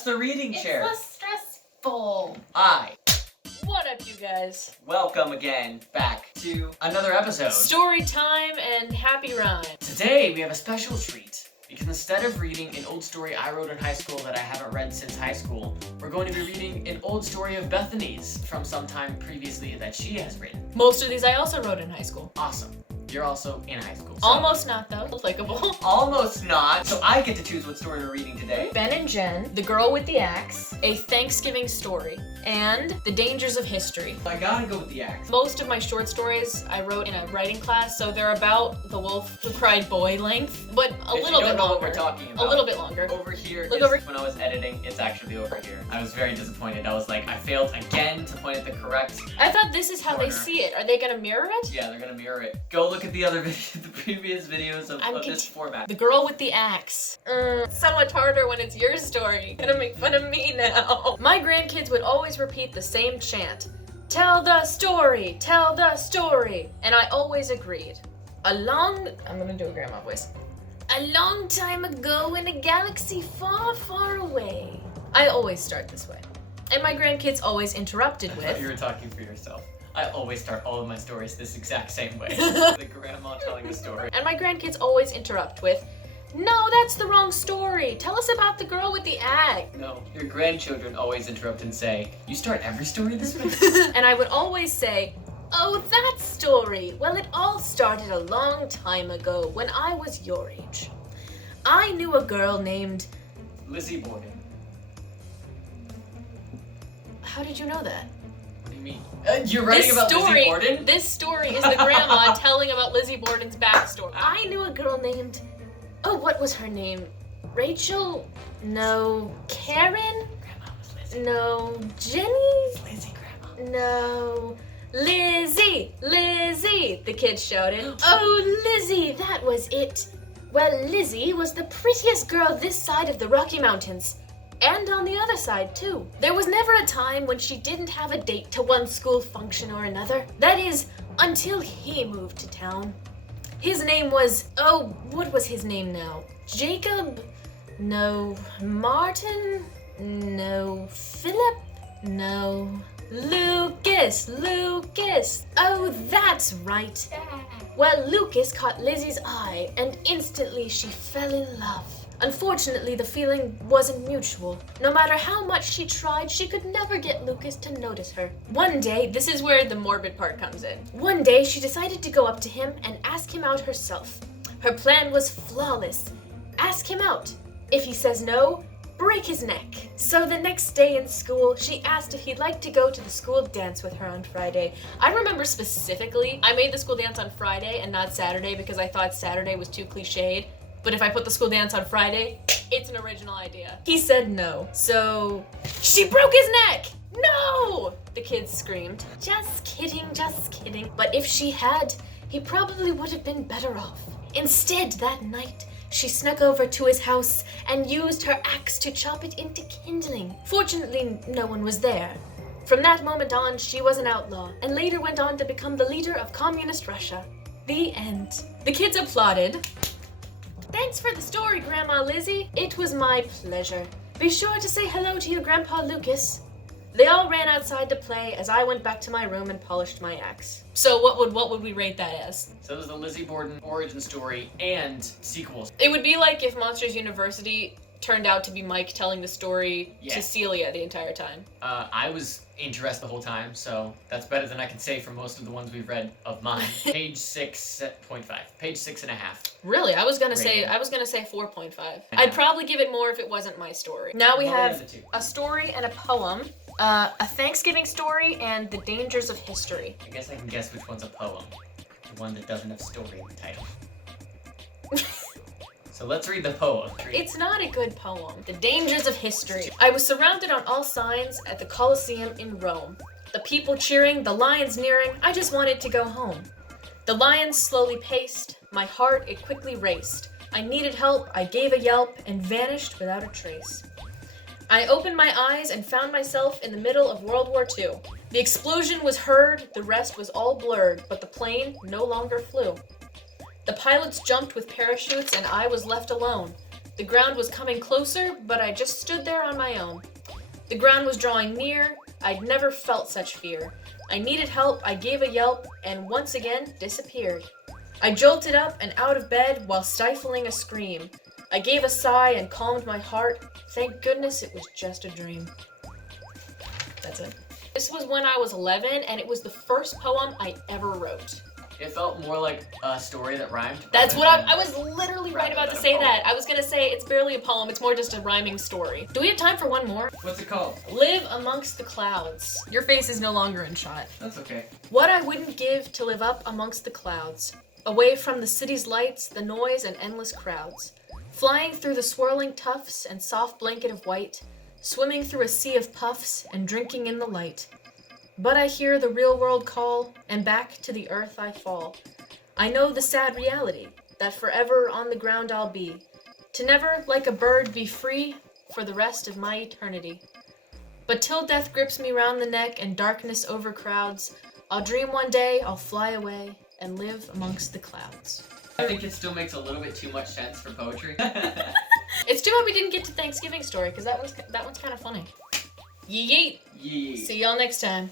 That's the reading chair. It's less stressful. Hi. What up, you guys? Welcome again back to another episode. Story time and happy rhyme. Today we have a special treat. Because instead of reading an old story I wrote in high school that I haven't read since high school, we're going to be reading an old story of Bethany's from some time previously that she has written. Most of these I also wrote in high school. Awesome. You're also in high school. So Almost not, though. Applicable. Almost not. So I get to choose what story we're reading today. Ben and Jen, The Girl with the Axe, A Thanksgiving Story, and The Dangers of History. I gotta go with the axe. Most of my short stories I wrote in a writing class, so they're about the wolf who cried boy length, but a little bit know longer. what we're talking about. A little bit longer. Over here Look is over. when I was editing, it's actually over here. I was very disappointed. I was like, I failed again to point at the correct. I thought this is how they corner. see it. Are they gonna mirror it? Yeah, they're gonna mirror it. Go look at the other the previous videos of this format. The Girl with the Axe. So much harder when it's your story. You're gonna make fun of me now. My grandkids would always repeat the same chant. Tell the story, tell the story. And I always agreed. I'm gonna do a grandma voice. A long time ago in a galaxy far, far away. I always start this way. And my grandkids always interrupted I with. thought you were talking for yourself. I always start all of my stories this exact same way. The grandma telling the story. And my grandkids always interrupt with, no, that's the wrong story. Tell us about the girl with the axe. No, your grandchildren always interrupt and say, you start every story this way? And I would always say, oh, that story. Well, it all started a long time ago when I was your age. I knew a girl named... Lizzie Borden. How did you know that? What do you mean? You're writing about Lizzie Borden? This story is the grandma telling about Lizzie Borden's backstory. I knew a girl named... Oh, what was her name? Rachel? No. Karen? Grandma was Lizzie. No. Jenny? Lizzie, Grandma. No. Lizzie! Lizzie! The kids shouted. Oh, Lizzie, that was it. Well, Lizzie was the prettiest girl this side of the Rocky Mountains. And on the other side, too. There was never a time when she didn't have a date to one school function or another. That is, until he moved to town. His name was, oh, what was his name now? Jacob? No. Martin? No. Philip? No. Lucas! Oh, that's right. Well, Lucas caught Lizzie's eye, and instantly she fell in love. Unfortunately, the feeling wasn't mutual. No matter how much she tried, she could never get Lucas to notice her. One day, this is where the morbid part comes in. One day, she decided to go up to him and ask him out herself. Her plan was flawless. Ask him out. If he says no, break his neck. So the next day in school, she asked if he'd like to go to the school dance with her on Friday. I remember specifically, I made the school dance on Friday and not Saturday because I thought Saturday was too cliched. But if I put the school dance on Friday, it's an original idea. He said no. So, she broke his neck! No! The kids screamed. Just kidding, just kidding. But if she had, he probably would have been better off. Instead, that night, she snuck over to his house and used her axe to chop it into kindling. Fortunately, no one was there. From that moment on, she was an outlaw, and later went on to become the leader of communist Russia. The end. The kids applauded. Thanks for the story, Grandma Lizzie. It was my pleasure. Be sure to say hello to your Grandpa Lucas. They all ran outside to play as I went back to my room and polished my axe. So what would we rate that as? So it was the Lizzie Borden origin story and sequels. It would be like if Monsters University turned out to be Mike telling the story to Celia the entire time. I was interested the whole time, so that's better than I can say for most of the ones we've read of mine. Page 6.5. Page 6.5. Really? I was gonna say 4.5. I'd probably give it more if it wasn't my story. Now we have a story and a poem, a Thanksgiving story, and the dangers of history. I guess I can guess which one's a poem. The one that doesn't have story in the title. So let's read the poem. It's not a good poem. The dangers of history. I was surrounded on all sides at the Colosseum in Rome. The people cheering, the lions nearing, I just wanted to go home. The lions slowly paced, my heart it quickly raced. I needed help, I gave a yelp, and vanished without a trace. I opened my eyes and found myself in the middle of World War II. The explosion was heard, the rest was all blurred, but the plane no longer flew. The pilots jumped with parachutes and I was left alone. The ground was coming closer, but I just stood there on my own. The ground was drawing near. I'd never felt such fear. I needed help, I gave a yelp, and once again disappeared. I jolted up and out of bed while stifling a scream. I gave a sigh and calmed my heart. Thank goodness it was just a dream. That's it. This was when I was 11, and it was the first poem I ever wrote. It felt more like a story that rhymed. That's what I was literally right about to say that. I was gonna say it's barely a poem, it's more just a rhyming story. Do we have time for one more? What's it called? Live amongst the clouds. Your face is no longer in shot. That's okay. What I wouldn't give to live up amongst the clouds, away from the city's lights, the noise and endless crowds, flying through the swirling tufts and soft blanket of white, swimming through a sea of puffs and drinking in the light. But I hear the real world call, and back to the earth I fall. I know the sad reality, that forever on the ground I'll be, to never, like a bird, be free for the rest of my eternity. But till death grips me round the neck and darkness overcrowds, I'll dream one day I'll fly away and live amongst the clouds. I think it still makes a little bit too much sense for poetry. It's too bad we didn't get to Thanksgiving story, because that one's kind of funny. Yeet! Yee. See y'all next time.